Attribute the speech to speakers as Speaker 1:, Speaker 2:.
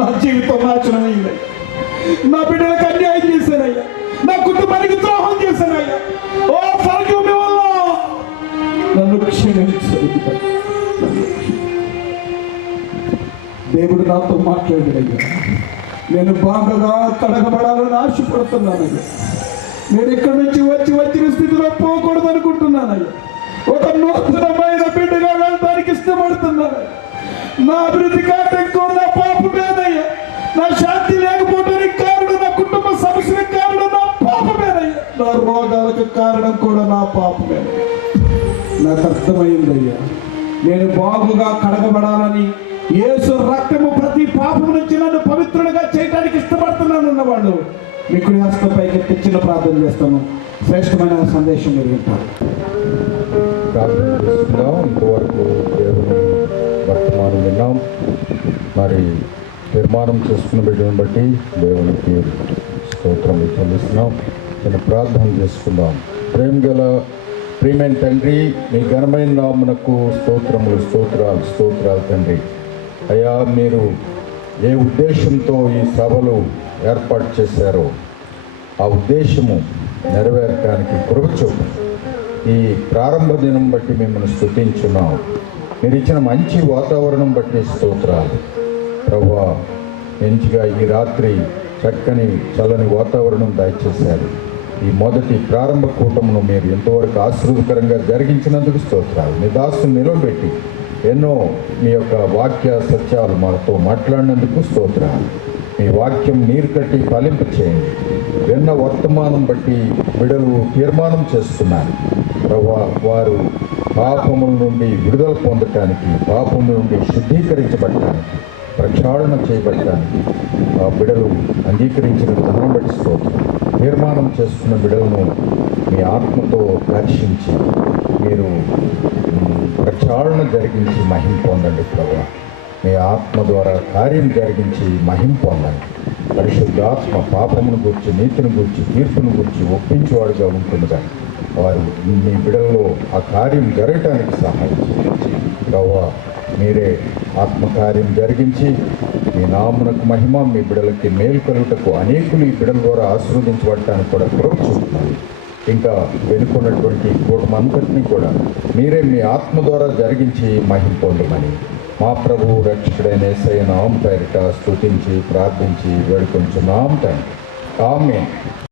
Speaker 1: నా జీవితం నాశనమైంది నా బిడ్డలకు అన్యాయం చేశానయ్యా. నా కుటుంబానికి ద్రోహం చేశానయ్యా. ఓ ఫర్గివ్ నన్ను క్షమించు. దేవుడు నాతో మాట్లాడాడయ్యా. నేను బాగా కడగబడాలని ఆశపడుతున్నానయ్యా. నేను ఇక్కడి నుంచి వచ్చి వచ్చిన స్థితిలో పోకూడదు అనుకుంటున్నానయ్యా ఒక నూతనమైన బిడ్డగా వెళ్ళడానికి ఇష్టపడుతున్నాను నా అభివృద్ధి కాటే లేకపోవడానికి కారణం నా కుటుంబ సమస్యలకు కారణం నా పాపమేనయ్యా. నా రోగాలకు కారణం కూడా నా పాపమే. నాకు అర్థమైందయ్యా. నేను బాగుగా కడగబడాలని యేసు రక్తము ప్రతి పాపం నుంచి నన్ను పవిత్రుడిగా చేయడానికి ఇష్టపడుతున్నాను అన్నవాళ్ళు. మీకు హస్తపైకి తెచ్చిన ప్రార్థన చేస్తాను. శ్రేష్టమైన సందేశం మీరు వింటారు.
Speaker 2: ఇంతవరకు వర్తమానం విన్నాం. మరి నిర్మాణం చేసుకున్న బిడ్డను బట్టి దేవునికి స్తోత్రం చెల్లిస్తున్నాం. నేను ప్రార్థన చేసుకుందాం. ప్రేమ గల ప్రియమైన తండ్రి మీ ఘనమైన నామునకు స్తోత్రములు స్తోత్రాలు స్తోత్రాలు తండ్రి. అయ్యా మీరు ఏ ఉద్దేశంతో ఈ సభలు ఏర్పాటు చేశారో ఆ ఉద్దేశము నెరవేరటానికి కృప ఈ ప్రారంభ దినం బట్టి మిమ్మల్ని స్థుతించున్నాం మీరు ఇచ్చిన మంచి వాతావరణం బట్టి స్తోత్రాలు. ప్రభా మంచిగా ఈ రాత్రి చక్కని చల్లని వాతావరణం దయచేశారు. ఈ మొదటి ప్రారంభ కూటమును మీరు ఎంతవరకు ఆశీర్వదకరంగా జరిగించినందుకు స్తోత్రాలు. మీ దాసుని నిలబెట్టి ఎన్నో మీ యొక్క వాక్య సత్యాలు మాతో మాట్లాడినందుకు స్తోత్రాలు. మీ వాక్యం నీరు కట్టి ఫలింప చేయండి. విన్న వర్తమానం బట్టి విడలు తీర్మానం చేస్తున్నారు. ప్రభా వారు పాపముల నుండి విడుదల పొందటానికి పాపముల నుండి శుద్ధీకరించబడటానికి ప్రక్షాళన చేయబడటానికి ఆ బిడలు అంగీకరించిన విధానం బట్టి స్తోత్రం. నిర్మాణం చేస్తున్న బిడలను మీ ఆత్మతో దర్శించి మీరు ప్రక్షాళన జరిగించి మహిం పొందండి ప్రభా. మీ ఆత్మ ద్వారా కార్యం జరిగించి మహిం పొందండి. పరిశుద్ధాత్మ పాపమును గురించి నీతిని గురించి తీర్పును గురించి ఒప్పించేవాడుగా ఉంటుందిగా వారు మీ బిడల్లో ఆ కార్యం జరగటానికి సహాయం చేయండి. ప్రభా మీరే ఆత్మకార్యం జరిగించి మీ నామునకు మహిమ మీ బిడలకి మేలు కలుగుటకు అనేకులు ఈ బిడల ద్వారా ఆశీర్వదించబడటానికి కూడా ప్రోత్సహిస్తున్నారు ఇంకా వెనుకున్నటువంటి కూటమంతటిని కూడా మీరే మీ ఆత్మ ద్వారా జరిగించి మహిమ పొందమని మా ప్రభు రక్షకుడైన ఏసయ్య నామ పేరిట స్థుతించి ప్రార్థించి వేడుకొంచున్నాం తండ్రి. ఆమె